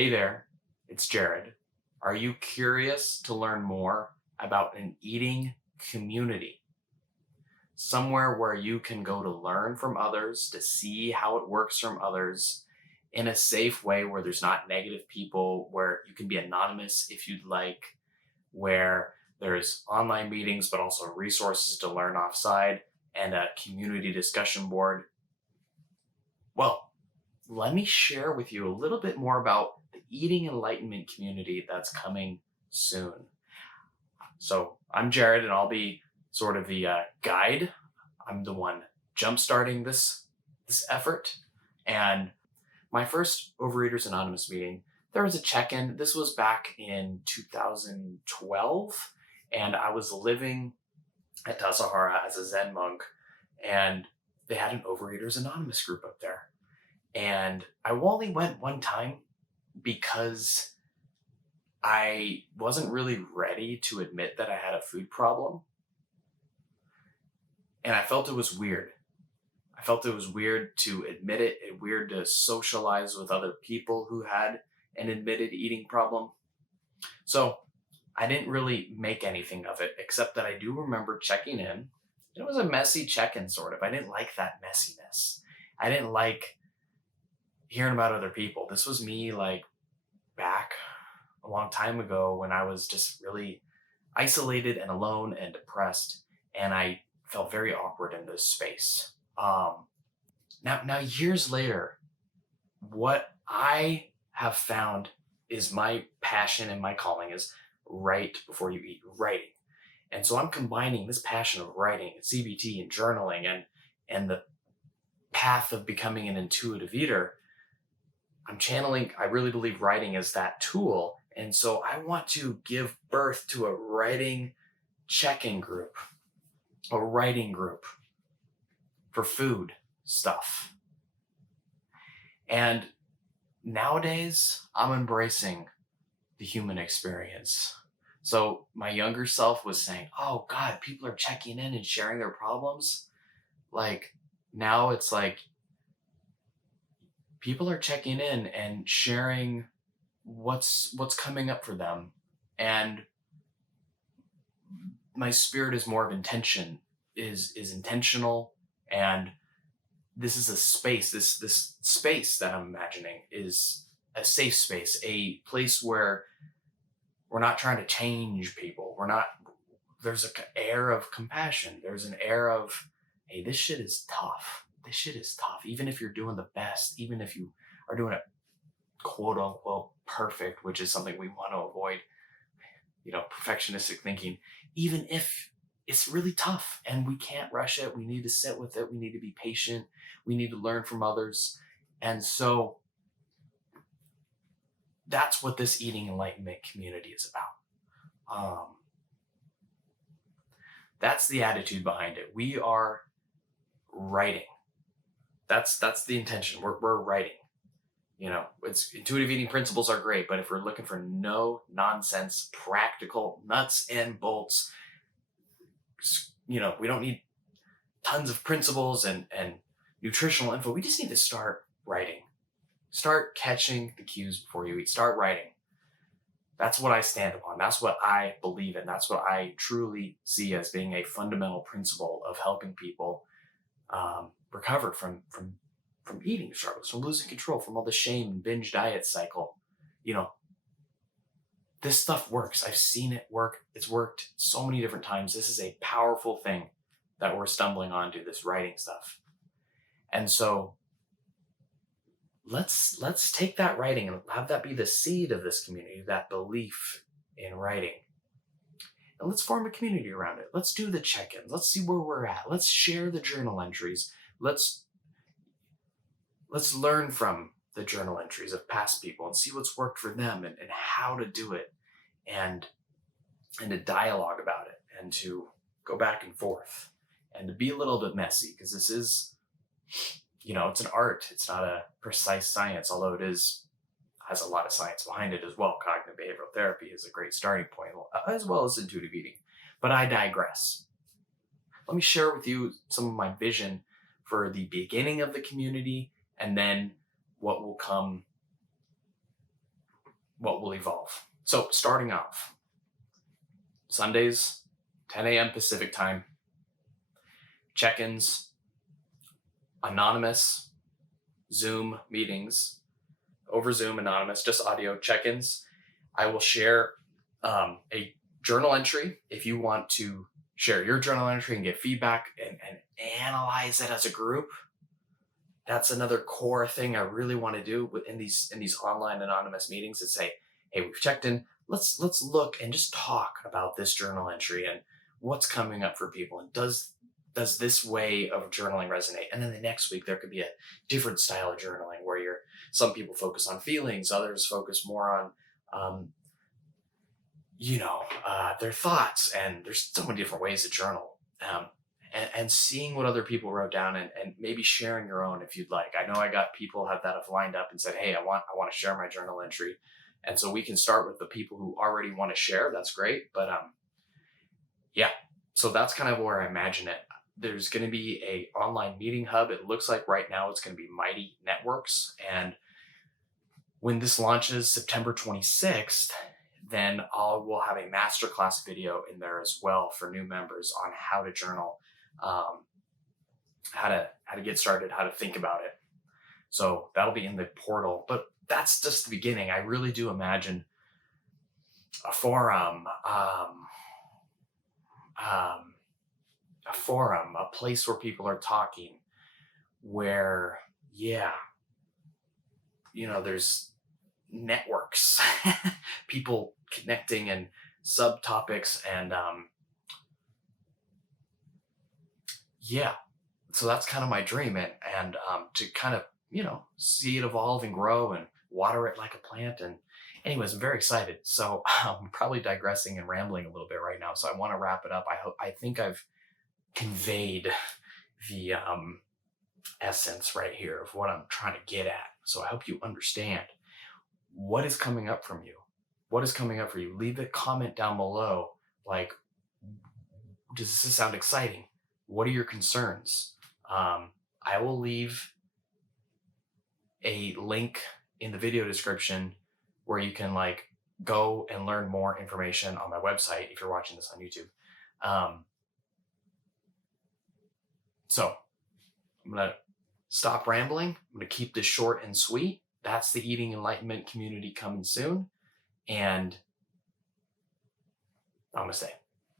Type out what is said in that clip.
Hey there, it's Jared. Are you curious to learn more about an eating community? Somewhere where you can go to learn from others, to see how it works from others in a safe way where there's not negative people, where you can be anonymous if you'd like, where there's online meetings, but also resources to learn offside and a community discussion board. Well, let me share with you a little bit more about the Eating Enlightenment community that's coming soon. So I'm Jared, and I'll be sort of the guide. I'm the one jumpstarting this effort. And my first Overeaters Anonymous meeting, there was a check-in. This was back in 2012, and I was living at Tassajara as a Zen monk, and they had an Overeaters Anonymous group up there. And I only went one time because I wasn't really ready to admit that I had a food problem. And I felt it was weird. I felt it was weird to admit it, and weird to socialize with other people who had an admitted eating problem. So I didn't really make anything of it, except that I do remember checking in. It was a messy check-in, sort of. I didn't like that messiness. I didn't like hearing about other people. This was me like back a long time ago when I was just really isolated and alone and depressed, and I felt very awkward in this space. Now years later, what I have found is my passion and my calling is write before you eat, writing. And so I'm combining this passion of writing, CBT, and journaling, and the path of becoming an intuitive eater. I'm channeling, I really believe writing is that tool. And so I want to give birth to a writing check-in group, a writing group for food stuff. And nowadays, I'm embracing the human experience. So my younger self was saying, oh God, people are checking in and sharing their problems. Like now it's like, people are checking in and sharing what's coming up for them. And my spirit is more of intention, is intentional. And this is a space, this space that I'm imagining is a safe space, a place where we're not trying to change people. There's an air of compassion. There's an air of, hey, this shit is tough. This shit is tough. Even if you're doing the best, even if you are doing it quote unquote perfect, which is something we want to avoid, perfectionistic thinking, even if it's really tough and we can't rush it, we need to sit with it. We need to be patient. We need to learn from others. And so that's what this Eating Enlightenment community is about. That's the attitude behind it. We are writing. That's the intention. We're writing. It's intuitive eating principles are great, but if we're looking for no nonsense, practical nuts and bolts, we don't need tons of principles and nutritional info. We just need to start writing. Start catching the cues before you eat. Start writing. That's what I stand upon. That's what I believe in. That's what I truly see as being a fundamental principle of helping people recover from eating struggles, from losing control, from all the shame and binge diet cycle. This stuff works. I've seen it work. It's worked so many different times. This is a powerful thing that we're stumbling onto, this writing stuff. And so let's take that writing and have that be the seed of this community, that belief in writing. And let's form a community around it. Let's do the check-ins. Let's see where we're at. Let's share the journal entries. Let's learn from the journal entries of past people and see what's worked for them and how to do it, and to dialogue about it, and to go back and forth, and to be a little bit messy, because this is, it's an art. It's not a precise science, although it has a lot of science behind it as well. Cognitive behavioral therapy is a great starting point, as well as intuitive eating. But I digress. Let me share with you some of my vision for the beginning of the community, and then what will come what will evolve. So starting off, Sundays, 10 a.m. Pacific time, check-ins, anonymous Zoom meetings, over Zoom, anonymous, just audio check-ins. I will share a journal entry if you want to share your journal entry and get feedback and analyze it as a group. That's another core thing I really want to do in these online anonymous meetings is say, hey, we've checked in. Let's look and just talk about this journal entry and what's coming up for people, and does this way of journaling resonate? And then the next week there could be a different style of journaling where some people focus on feelings, others focus more on their thoughts, and there's so many different ways to journal. And seeing what other people wrote down and maybe sharing your own if you'd like. I know I got people that have lined up and said, hey, I want to share my journal entry. And so we can start with the people who already want to share. That's great. But yeah, so that's kind of where I imagine it. There's going to be a online meeting hub. It looks like right now it's going to be Mighty Networks. And when this launches September 26th, then we'll have a masterclass video in there as well for new members on how to journal, how to get started, how to think about it. So that'll be in the portal, but that's just the beginning. I really do imagine a forum, a place where people are talking, where, there's networks, people connecting and subtopics, and so that's kind of my dream, and to kind of see it evolve and grow and water it like a plant. And anyways, I'm very excited. So I'm probably digressing and rambling a little bit right now, so I want to wrap it up. I think I've conveyed the essence right here of what I'm trying to get at. So I hope you understand what is coming up from you. What is coming up for you? Leave a comment down below. Like, does this sound exciting? What are your concerns? I will leave a link in the video description where you can go and learn more information on my website if you're watching this on YouTube. So I'm going to stop rambling. I'm going to keep this short and sweet. That's the Eating Enlightenment community coming soon. And namaste.